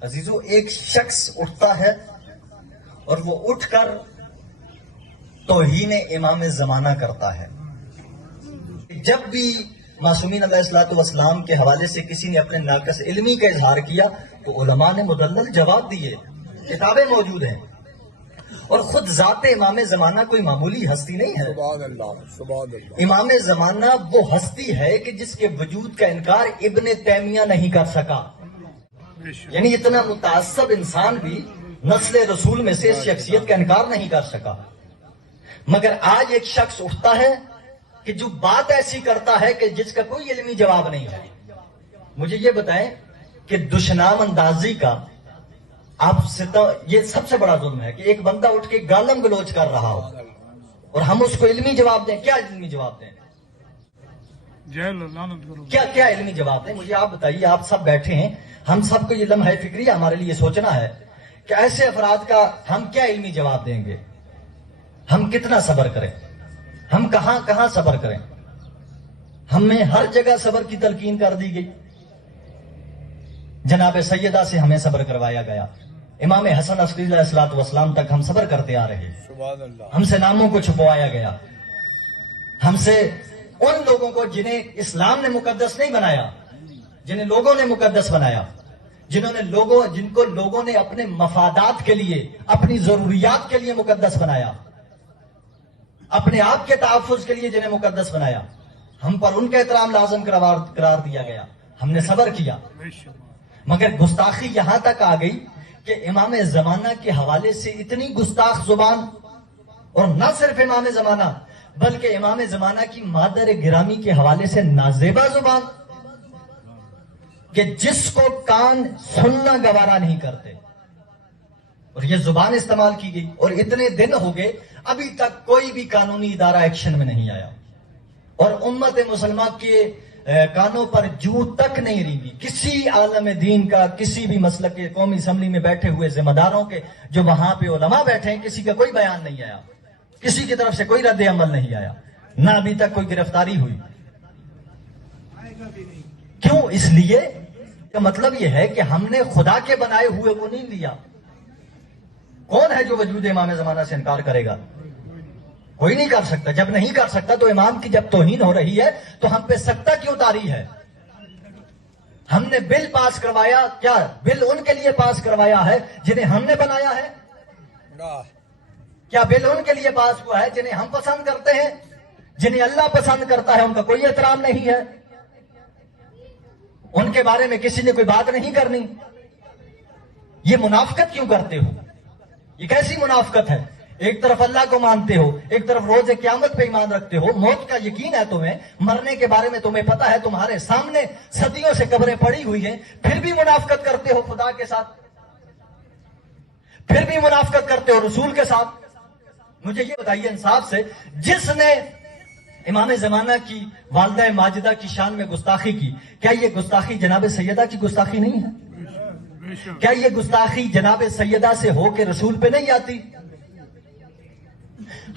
عزیزو، ایک شخص اٹھتا ہے اور وہ اٹھ کر توہین امام زمانہ کرتا ہے۔ جب بھی معصومین علیہ الصلوۃ والسلام کے حوالے سے کسی نے اپنے ناقص علمی کا اظہار کیا تو علماء نے مدلل جواب دیے، کتابیں موجود ہیں، اور خود ذات امام زمانہ کوئی معمولی ہستی نہیں ہے۔ سبحان اللہ، سبحان اللہ۔ امام زمانہ وہ ہستی ہے کہ جس کے وجود کا انکار ابن تیمیہ نہیں کر سکا، یعنی اتنا متعصب انسان بھی نسل رسول میں سے اس شخصیت کا انکار نہیں کر سکا۔ مگر آج ایک شخص اٹھتا ہے کہ جو بات ایسی کرتا ہے کہ جس کا کوئی علمی جواب نہیں ہے۔ مجھے یہ بتائیں کہ دشنام اندازی کا یہ سب سے بڑا ظلم ہے کہ ایک بندہ اٹھ کے گالم گلوچ کر رہا ہو اور ہم اس کو علمی جواب دیں۔ کیا علمی جواب دیں؟ کیا علمی جواب دیں؟ مجھے آپ بتائیے، آپ سب بیٹھے ہیں، ہم سب کو یہ لمحہ فکری ہمارے لیے سوچنا ہے کہ ایسے افراد کا ہم کیا علمی جواب دیں گے؟ ہم کتنا صبر کریں؟ ہم کہاں کہاں صبر کریں؟ ہمیں ہر جگہ صبر کی تلقین کر دی گئی۔ جناب سیدہ سے ہمیں صبر کروایا گیا، امام حسن عصری علیہ الصلوۃ والسلام تک ہم صبر کرتے آ رہے۔ سبحان اللہ۔ ہم سے ناموں کو چھپوایا گیا، ہم سے ان لوگوں کو جنہیں اسلام نے مقدس نہیں بنایا، جنہیں لوگوں نے مقدس بنایا، جن کو لوگوں نے اپنے مفادات کے لیے، اپنی ضروریات کے لیے مقدس بنایا، اپنے آپ کے تحفظ کے لیے جنہیں مقدس بنایا، ہم پر ان کا احترام لازم قرار دیا گیا۔ ہم نے صبر کیا، مگر گستاخی یہاں تک آ گئی کہ امام زمانہ کے حوالے سے اتنی گستاخ زبان، اور نہ صرف امام زمانہ بلکہ امام زمانہ کی مادر گرامی کے حوالے سے نازیبا زبان کہ جس کو کان سننا گوارا نہیں کرتے، اور یہ زبان استعمال کی گئی۔ اور اتنے دن ہو گئے ابھی تک کوئی بھی قانونی ادارہ ایکشن میں نہیں آیا، اور امت مسلمہ کے کانوں پر جو تک نہیں رینگی کسی عالم دین کا، کسی بھی مسلک کے قومی اسمبلی میں بیٹھے ہوئے ذمہ داروں کے، جو وہاں پہ علماء بیٹھے ہیں، کسی کا کوئی بیان نہیں آیا، کسی کی طرف سے کوئی رد عمل نہیں آیا، نہ ابھی تک کوئی گرفتاری ہوئی۔ کیوں؟ اس لیے کہ مطلب یہ ہے کہ ہم نے خدا کے بنائے ہوئے کو نہیں لیا۔ کون ہے جو وجود امام زمانہ سے انکار کرے گا؟ کوئی نہیں کر سکتا۔ جب نہیں کر سکتا تو امام کی جب توہین ہو رہی ہے تو ہم پہ سکتہ کیوں طاری ہے؟ ہم نے بل پاس کروایا، کیا بل ان کے لیے پاس کروایا ہے جنہیں ہم نے بنایا ہے؟ کیا بل ان کے لیے پاس ہوا ہے جنہیں ہم پسند کرتے ہیں؟ جنہیں اللہ پسند کرتا ہے ان کا کوئی احترام نہیں ہے، ان کے بارے میں کسی نے کوئی بات نہیں کرنی۔ یہ منافقت کیوں کرتے ہو؟ یہ کیسی منافقت ہے؟ ایک طرف اللہ کو مانتے ہو، ایک طرف روز قیامت پہ ایمان رکھتے ہو، موت کا یقین ہے تمہیں، مرنے کے بارے میں تمہیں پتا ہے، تمہارے سامنے صدیوں سے قبریں پڑی ہوئی ہیں، پھر بھی منافقت کرتے ہو خدا کے ساتھ، پھر بھی منافقت کرتے ہو رسول کے ساتھ۔ مجھے یہ بتائیے انصاف سے، جس نے امام زمانہ کی والدہ ماجدہ کی شان میں گستاخی کی، کیا یہ گستاخی جناب سیدہ کی گستاخی نہیں ہے؟ کیا یہ گستاخی جناب سیدہ سے ہو کے رسول پہ نہیں آتی؟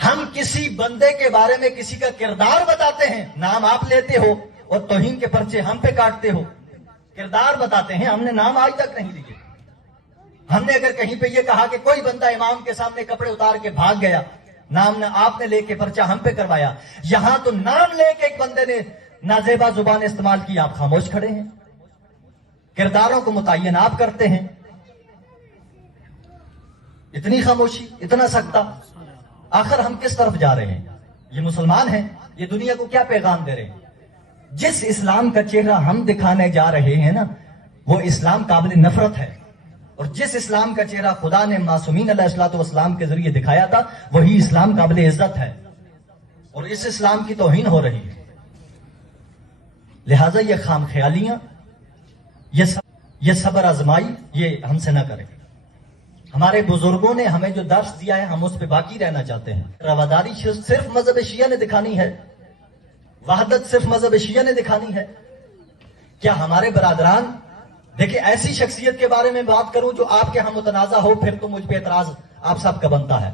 ہم کسی بندے کے بارے میں کسی کا کردار بتاتے ہیں، نام آپ لیتے ہو اور توہین کے پرچے ہم پہ کاٹتے ہو۔ کردار بتاتے ہیں، ہم نے نام آج تک نہیں لیے۔ ہم نے اگر کہیں پہ یہ کہا کہ کوئی بندہ امام کے سامنے کپڑے اتار کے بھاگ گیا، نام نہ آپ نے لے کے پرچہ ہم پہ کروایا، یہاں تو نام لے کے ایک بندے نے نازیبا زبان استعمال کی، آپ خاموش کھڑے ہیں۔ کرداروں کو متعین آپ کرتے ہیں، اتنی خاموشی، اتنا سکتہ۔ آخر ہم کس طرف جا رہے ہیں؟ یہ مسلمان ہیں، یہ دنیا کو کیا پیغام دے رہے ہیں؟ جس اسلام کا چہرہ ہم دکھانے جا رہے ہیں نا، وہ اسلام قابل نفرت ہے، اور جس اسلام کا چہرہ خدا نے معصومین علیہ الصلوۃ والسلام کے ذریعے دکھایا تھا وہی اسلام قابل عزت ہے، اور اس اسلام کی توہین ہو رہی ہے۔ لہٰذا یہ خام خیالیاں، یہ صبر آزمائی، یہ ہم سے نہ کریں۔ ہمارے بزرگوں نے ہمیں جو درس دیا ہے ہم اس پہ باقی رہنا چاہتے ہیں۔ رواداری صرف مذہب شیعہ نے دکھانی ہے، وحدت صرف مذہب شیعہ نے دکھانی ہے؟ کیا ہمارے برادران، دیکھیں ایسی شخصیت کے بارے میں بات کروں جو آپ کے ہاں متنازع ہو پھر تو مجھ پہ اعتراض آپ سب کا بنتا ہے،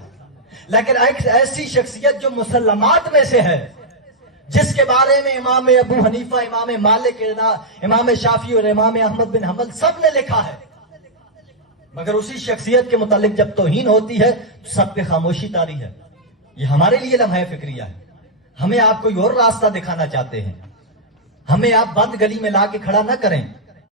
لیکن ایک ایسی شخصیت جو مسلمات میں سے ہے، جس کے بارے میں امام ابو حنیفہ، امام مالک، امام شافعی اور امام احمد بن حنبل سب نے لکھا ہے مگر اسی شخصیت کے متعلق جب توہین ہوتی ہے تو سب پہ خاموشی طاری ہے. یہ ہمارے لیے لمحہ فکریہ ہے. ہمیں آپ کوئی اور راستہ دکھانا چاہتے ہیں. ہمیں آپ بند گلی میں لا کے کھڑا نہ کریں.